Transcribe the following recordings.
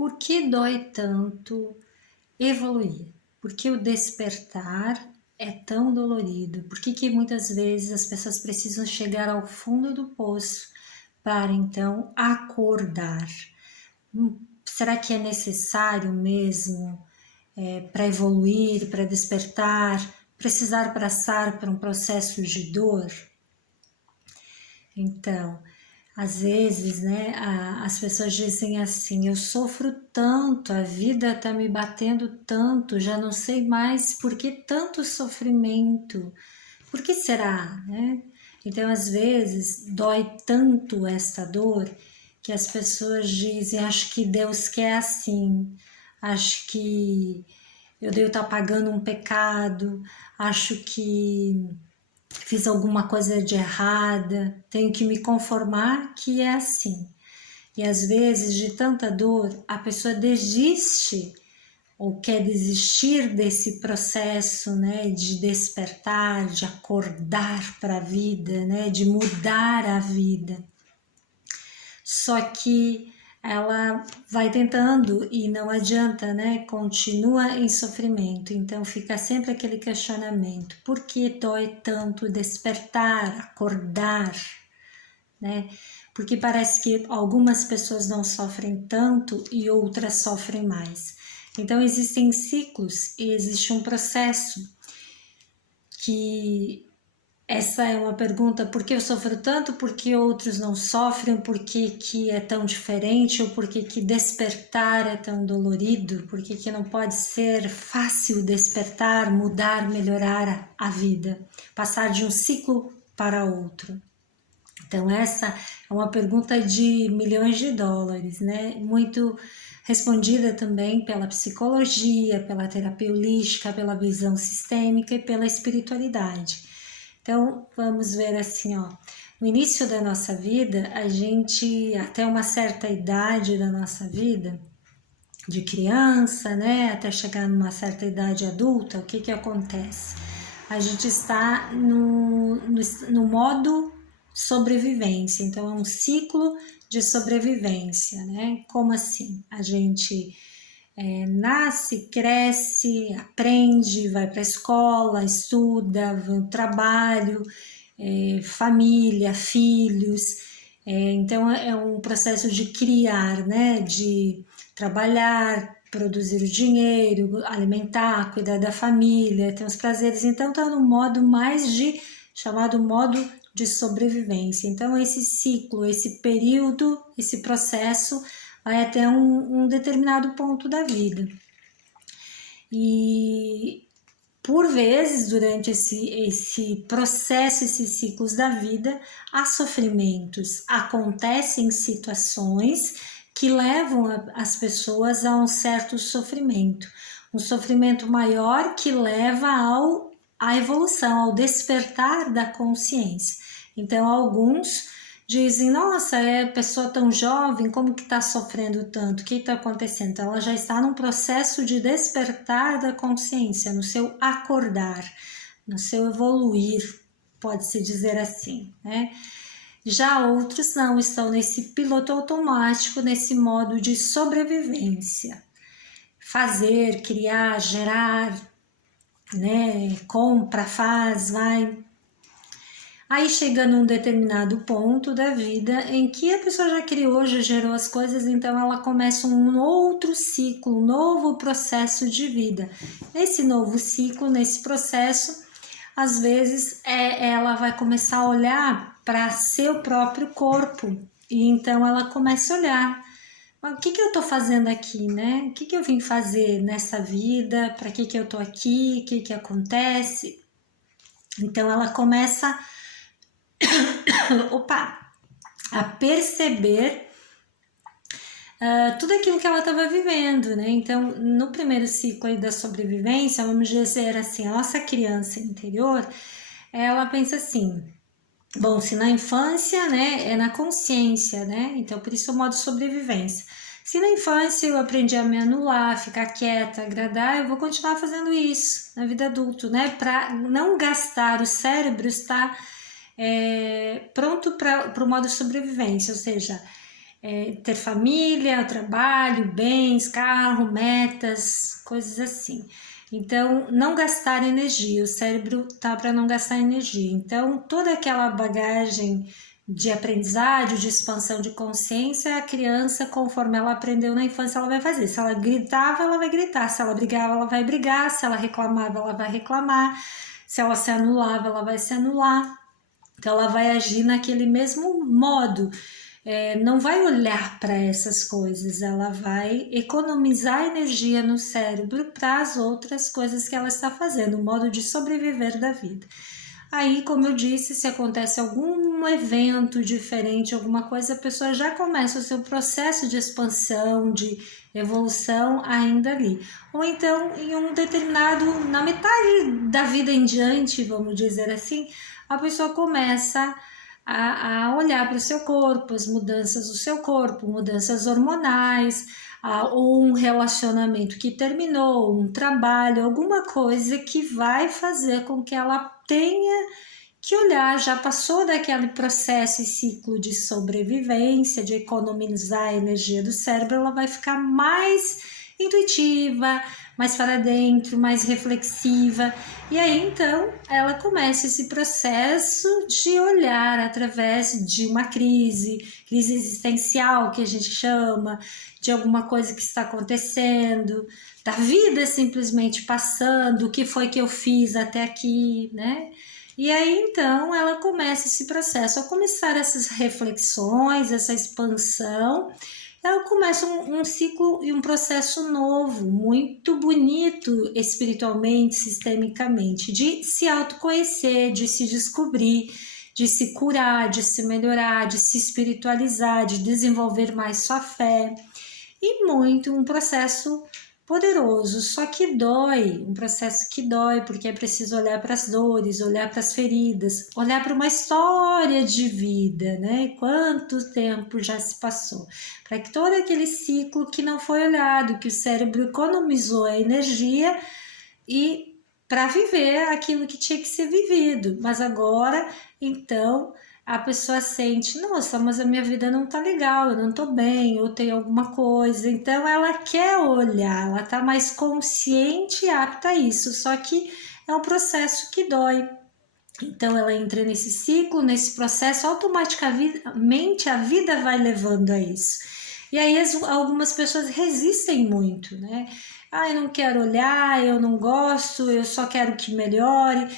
Por que dói tanto evoluir? Por que o despertar é tão dolorido? Por que muitas vezes as pessoas precisam chegar ao fundo do poço para então acordar? Será que é necessário mesmo para evoluir, para despertar, precisar passar por um processo de dor? Então, às vezes, né, as pessoas dizem assim: eu sofro tanto, a vida tá me batendo tanto, já não sei mais por que tanto sofrimento, por que será, né? Então, às vezes, dói tanto essa dor que as pessoas dizem: acho que Deus quer assim, acho que eu devo estar pagando um pecado, acho que fiz alguma coisa de errada, tenho que me conformar que é assim. E às vezes, de tanta dor, a pessoa desiste ou quer desistir desse processo, né, de despertar, de acordar para a vida, né, de mudar a vida. Só que ela vai tentando e não adianta, né? Continua em sofrimento. Então fica sempre aquele questionamento: por que dói tanto despertar, acordar, né? Porque parece que algumas pessoas não sofrem tanto e outras sofrem mais. Então existem ciclos e existe um processo que essa é uma pergunta: por que eu sofro tanto, por que outros não sofrem, por que é tão diferente, ou por que despertar é tão dolorido, por que não pode ser fácil despertar, mudar, melhorar a vida, passar de um ciclo para outro. Então essa é uma pergunta de milhões de dólares, né? Muito respondida também pela psicologia, pela terapia holística, pela visão sistêmica e pela espiritualidade. Então, vamos ver assim, ó. No início da nossa vida, a gente, até uma certa idade da nossa vida, de criança, né, até chegar numa certa idade adulta, o que acontece? A gente está no modo sobrevivência, então é um ciclo de sobrevivência, né? Como assim? A gente nasce, cresce, aprende, vai para a escola, estuda, vai ao trabalho, família, filhos. Então é um processo de criar, né? De trabalhar, produzir o dinheiro, alimentar, cuidar da família, ter os prazeres. Então está no modo mais de chamado modo de sobrevivência. Então esse ciclo, esse período, esse processo vai até um determinado ponto da vida. E por vezes, durante esse processo, esses ciclos da vida, há sofrimentos, acontecem situações que levam as pessoas a um certo sofrimento, um sofrimento maior que leva à evolução, ao despertar da consciência. Então, alguns dizem: nossa, é pessoa tão jovem, como que está sofrendo tanto? O que está acontecendo? Então, ela já está num processo de despertar da consciência, no seu acordar, no seu evoluir, pode-se dizer assim, né? Já outros não, estão nesse piloto automático, nesse modo de sobrevivência. Fazer, criar, gerar, né? Compra, faz, vai. Aí chega num determinado ponto da vida em que a pessoa já criou, já gerou as coisas, então ela começa um outro ciclo, um novo processo de vida. Nesse novo ciclo, nesse processo, às vezes ela vai começar a olhar para seu próprio corpo, e então ela começa a olhar: mas o que eu estou fazendo aqui, né? O que eu vim fazer nessa vida? Para que eu estou aqui? O que acontece? Então ela começa a perceber tudo aquilo que ela estava vivendo, né? Então, no primeiro ciclo aí da sobrevivência, vamos dizer assim, a nossa criança interior, ela pensa assim: bom, se na infância, né, é na consciência, né? Então, por isso o modo sobrevivência. Se na infância eu aprendi a me anular, ficar quieta, agradar, eu vou continuar fazendo isso na vida adulta, né? Para não gastar, o cérebro está pronto para o modo sobrevivência, ou seja, ter família, trabalho, bens, carro, metas, coisas assim. Então, não gastar energia, o cérebro tá para não gastar energia. Então, toda aquela bagagem de aprendizagem, de expansão de consciência, a criança, conforme ela aprendeu na infância, ela vai fazer. Se ela gritava, ela vai gritar. Se ela brigava, ela vai brigar. Se ela reclamava, ela vai reclamar. Se ela se anulava, ela vai se anular. Então, ela vai agir naquele mesmo modo. Não vai olhar para essas coisas, ela vai economizar energia no cérebro para as outras coisas que ela está fazendo, o modo de sobreviver da vida. Aí, como eu disse, se acontece algum evento diferente, alguma coisa, a pessoa já começa o seu processo de expansão, de evolução ainda ali. Ou então, em um determinado, na metade da vida em diante, vamos dizer assim, a pessoa começa a olhar para o seu corpo, as mudanças do seu corpo, mudanças hormonais, ou um relacionamento que terminou, um trabalho, alguma coisa que vai fazer com que ela tenha que olhar, já passou daquele processo e ciclo de sobrevivência, de economizar a energia do cérebro, ela vai ficar mais intuitiva, mais para dentro, mais reflexiva. E aí então ela começa esse processo de olhar através de uma crise existencial que a gente chama, de alguma coisa que está acontecendo, da vida simplesmente passando, o que foi que eu fiz até aqui, né? E aí então ela começa esse processo. Ao começar essas reflexões, essa expansão, ela começa um ciclo e um processo novo, muito bonito espiritualmente, sistemicamente, de se autoconhecer, de se descobrir, de se curar, de se melhorar, de se espiritualizar, de desenvolver mais sua fé. E muito um processo poderoso, só que dói, um processo que dói, porque é preciso olhar para as dores, olhar para as feridas, olhar para uma história de vida, né? Quanto tempo já se passou, para que todo aquele ciclo que não foi olhado, que o cérebro economizou a energia e para viver aquilo que tinha que ser vivido, mas agora, então, a pessoa sente, nossa, mas a minha vida não tá legal, eu não tô bem, ou tem alguma coisa, então ela quer olhar, ela tá mais consciente e apta a isso, só que é um processo que dói. Então ela entra nesse ciclo, nesse processo, automaticamente a vida vai levando a isso. E aí algumas pessoas resistem muito, né? Ah, eu não quero olhar, eu não gosto, eu só quero que melhore,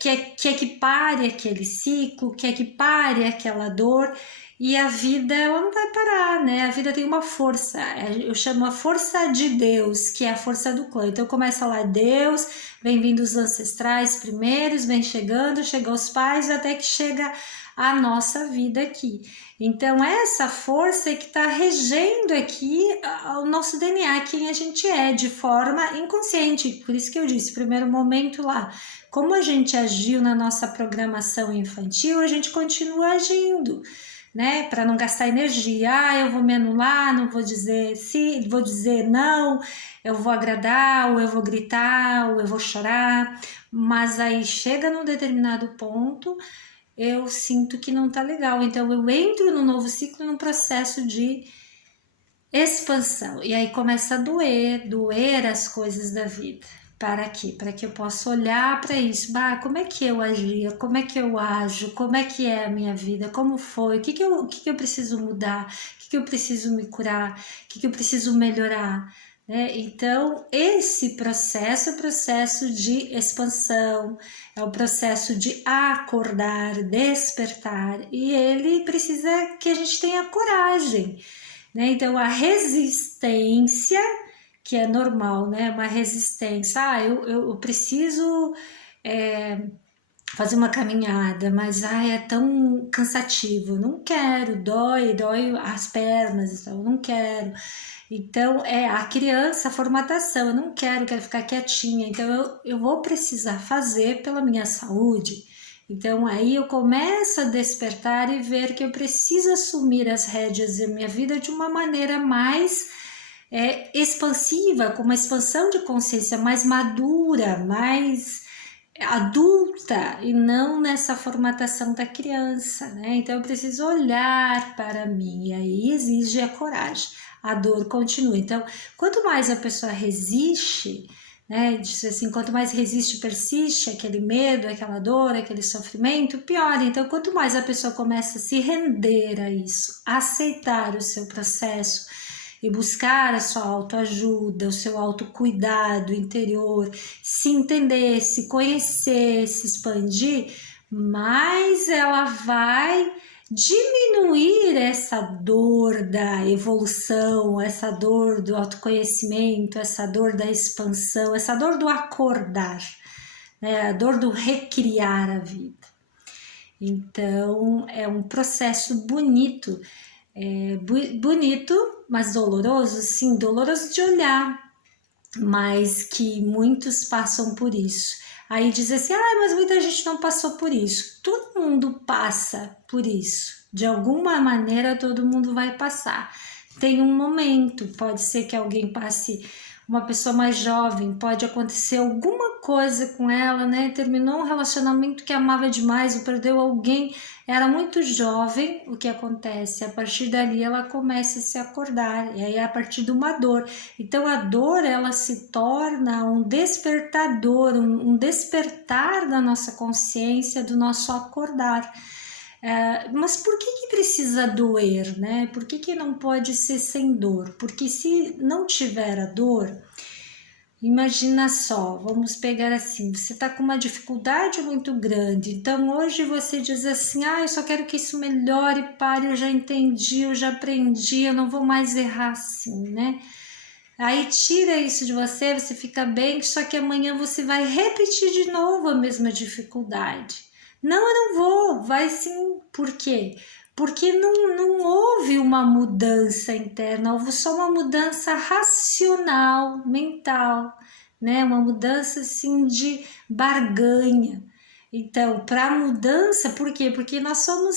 quer que pare aquele ciclo, quer que pare aquela dor, e a vida ela não vai parar, né? A vida tem uma força, eu chamo a força de Deus, que é a força do clã. Então começa lá Deus, vem vindo os ancestrais primeiros, vem chegando, chega aos pais, até que chega a nossa vida aqui. Então essa força é que está regendo aqui o nosso DNA, quem a gente é, de forma inconsciente. Por isso que eu disse, primeiro momento lá, como a gente agiu na nossa programação infantil, a gente continua agindo, né? Para não gastar energia. Ah, eu vou me anular, não vou dizer sim, vou dizer não, eu vou agradar, ou eu vou gritar, ou eu vou chorar. Mas aí chega num determinado ponto, eu sinto que não tá legal. Então eu entro no novo ciclo, num processo de expansão. E aí começa a doer as coisas da vida. Para quê? Para que eu possa olhar para isso. Bah, como é que eu agia? Como é que eu ajo? Como é que é a minha vida? Como foi? O que eu preciso mudar? O que eu preciso me curar? O que eu preciso melhorar? Né? Então, esse processo é o processo de expansão, é o processo de acordar, despertar, e ele precisa que a gente tenha coragem, né? Então, a resistência, que é normal, né? Uma resistência, eu preciso fazer uma caminhada, mas é tão cansativo, não quero, dói as pernas, então não quero. Então, a criança, a formatação, eu não quero ficar quietinha, então eu vou precisar fazer pela minha saúde. Então, aí eu começo a despertar e ver que eu preciso assumir as rédeas da minha vida de uma maneira mais expansiva, com uma expansão de consciência mais madura, mais adulta e não nessa formatação da criança, né? Então eu preciso olhar para mim, e aí exige a coragem. A dor continua. Então, quanto mais a pessoa resiste, né? Diz assim, quanto mais resiste, persiste aquele medo, aquela dor, aquele sofrimento, pior. Então, quanto mais a pessoa começa a se render a isso, a aceitar o seu processo e buscar a sua autoajuda, o seu autocuidado interior, se entender, se conhecer, se expandir, mais ela vai diminuir essa dor da evolução, essa dor do autoconhecimento, essa dor da expansão, essa dor do acordar, né? A dor do recriar a vida. Então, é um processo bonito, bonito, mas doloroso, sim, doloroso de olhar, mas que muitos passam por isso. Aí diz assim, mas muita gente não passou por isso. Todo mundo passa por isso. De alguma maneira, todo mundo vai passar. Tem um momento, pode ser que alguém passe, uma pessoa mais jovem, pode acontecer alguma coisa com ela, né? Terminou um relacionamento que amava demais, ou perdeu alguém, era muito jovem. O que acontece? A partir dali ela começa a se acordar, e aí é a partir de uma dor. Então a dor, ela se torna um despertador, um despertar da nossa consciência, do nosso acordar. Mas por que precisa doer, né? Por que não pode ser sem dor? Porque se não tiver a dor, imagina só, vamos pegar assim, você está com uma dificuldade muito grande, então hoje você diz assim, eu só quero que isso melhore, pare, eu já entendi, eu já aprendi, eu não vou mais errar assim, né? Aí tira isso de você, você fica bem, só que amanhã você vai repetir de novo a mesma dificuldade. Não, eu não vou, vai sim. Por quê? Porque não houve uma mudança interna, houve só uma mudança racional, mental, né? Uma mudança assim de barganha. Então, para mudança, por quê? Porque nós somos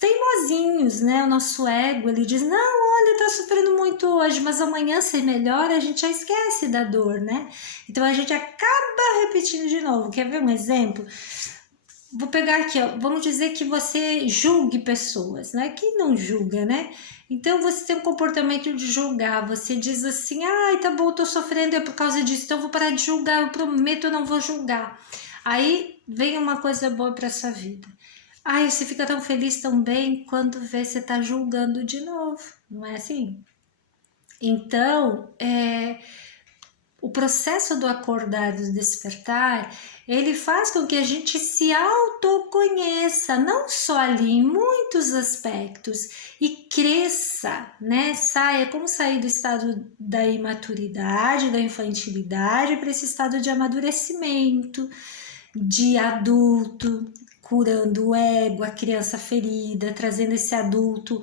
teimosinhos, né? O nosso ego, ele diz, não, olha, tá sofrendo muito hoje, mas amanhã se melhora, a gente já esquece da dor, né? Então a gente acaba repetindo de novo. Quer ver um exemplo? Vou pegar aqui, ó, vamos dizer que você julgue pessoas, né? Quem não julga, né? Então você tem um comportamento de julgar, você diz assim, tá bom, eu tô sofrendo, é por causa disso, então eu vou parar de julgar, eu prometo, eu não vou julgar. Aí vem uma coisa boa para sua vida. Você fica tão feliz, tão bem, quando vê você tá julgando de novo, não é assim? Então, o processo do acordar, do despertar, ele faz com que a gente se autoconheça, não só ali, em muitos aspectos, e cresça, né? Saia, como sair do estado da imaturidade, da infantilidade, para esse estado de amadurecimento, de adulto, curando o ego, a criança ferida, trazendo esse adulto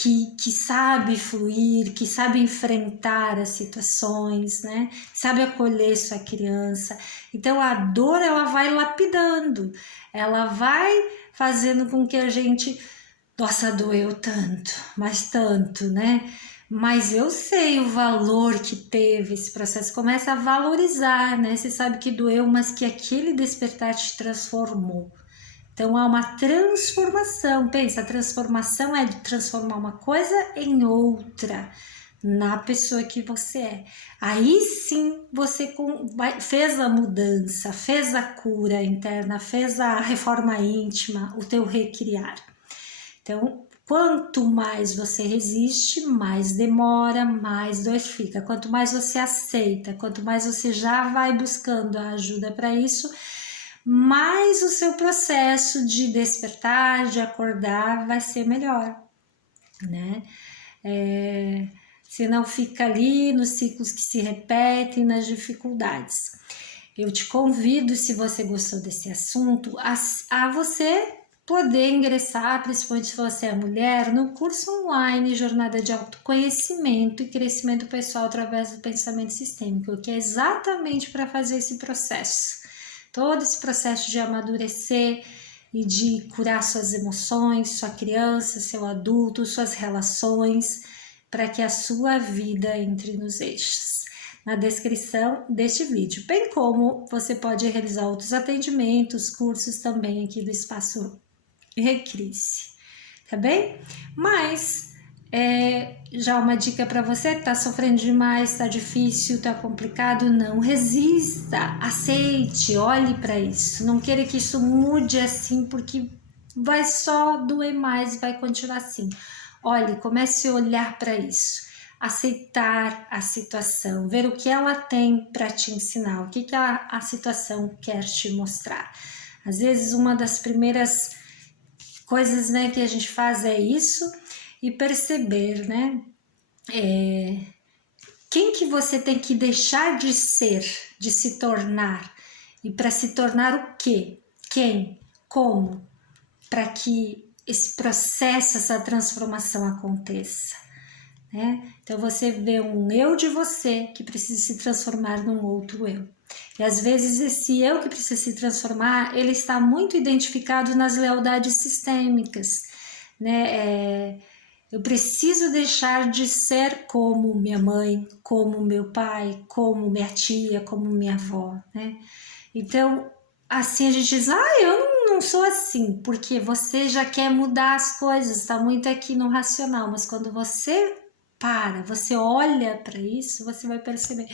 que sabe fluir, que sabe enfrentar as situações, né? Sabe acolher sua criança. Então a dor, ela vai lapidando, ela vai fazendo com que a gente, nossa, doeu tanto, mas tanto, né? Mas eu sei o valor que teve esse processo, começa a valorizar, né? Você sabe que doeu, mas que aquele despertar te transformou. Então há uma transformação. Pensa, a transformação é de transformar uma coisa em outra na pessoa que você é. Aí sim você fez a mudança, fez a cura interna, fez a reforma íntima, o teu recriar. Então, quanto mais você resiste, mais demora, mais dor fica. Quanto mais você aceita, quanto mais você já vai buscando a ajuda para isso, mais o seu processo de despertar, de acordar vai ser melhor, né? Você não fica ali nos ciclos que se repetem, nas dificuldades. Eu te convido, se você gostou desse assunto, a você poder ingressar, principalmente se você é mulher, no curso online Jornada de Autoconhecimento e Crescimento Pessoal através do Pensamento Sistêmico, que é exatamente para fazer esse processo. Todo esse processo de amadurecer e de curar suas emoções, sua criança, seu adulto, suas relações, para que a sua vida entre nos eixos. na descrição deste vídeo, bem como você pode realizar outros atendimentos, cursos também aqui do Espaço Recrisse, tá bem? Mas já uma dica para você, tá sofrendo demais, tá difícil, tá complicado, não resista, aceite, olhe para isso, não queira que isso mude assim, porque vai só doer mais, vai continuar assim. Olhe, comece a olhar para isso, aceitar a situação, ver o que ela tem para te ensinar, o que a situação quer te mostrar. Às vezes uma das primeiras coisas, né, que a gente faz é isso, e perceber, né, quem que você tem que deixar de ser, de se tornar, e para se tornar o quê? Quem? Como? Para que esse processo, essa transformação aconteça, né? Então você vê um eu de você que precisa se transformar num outro eu. E às vezes esse eu que precisa se transformar, ele está muito identificado nas lealdades sistêmicas, né? Eu preciso deixar de ser como minha mãe, como meu pai, como minha tia, como minha avó, né? Então, assim a gente diz, eu não sou assim, porque você já quer mudar as coisas, está muito aqui no racional, mas quando você você olha para isso, você vai perceber,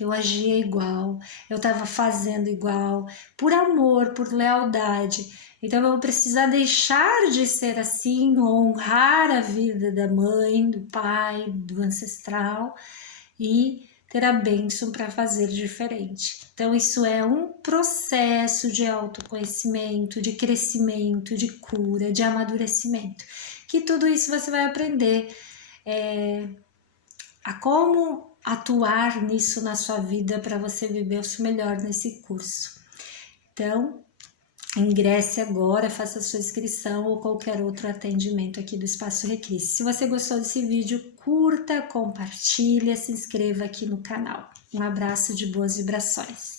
eu agia igual, eu estava fazendo igual, por amor, por lealdade. Então eu vou precisar deixar de ser assim, honrar a vida da mãe, do pai, do ancestral e ter a bênção para fazer diferente. Então isso é um processo de autoconhecimento, de crescimento, de cura, de amadurecimento. Que tudo isso você vai aprender a como atuar nisso na sua vida para você viver o seu melhor nesse curso. Então, ingresse agora, faça a sua inscrição ou qualquer outro atendimento aqui do Espaço Recrisse. Se você gostou desse vídeo, curta, compartilha, se inscreva aqui no canal. Um abraço de boas vibrações.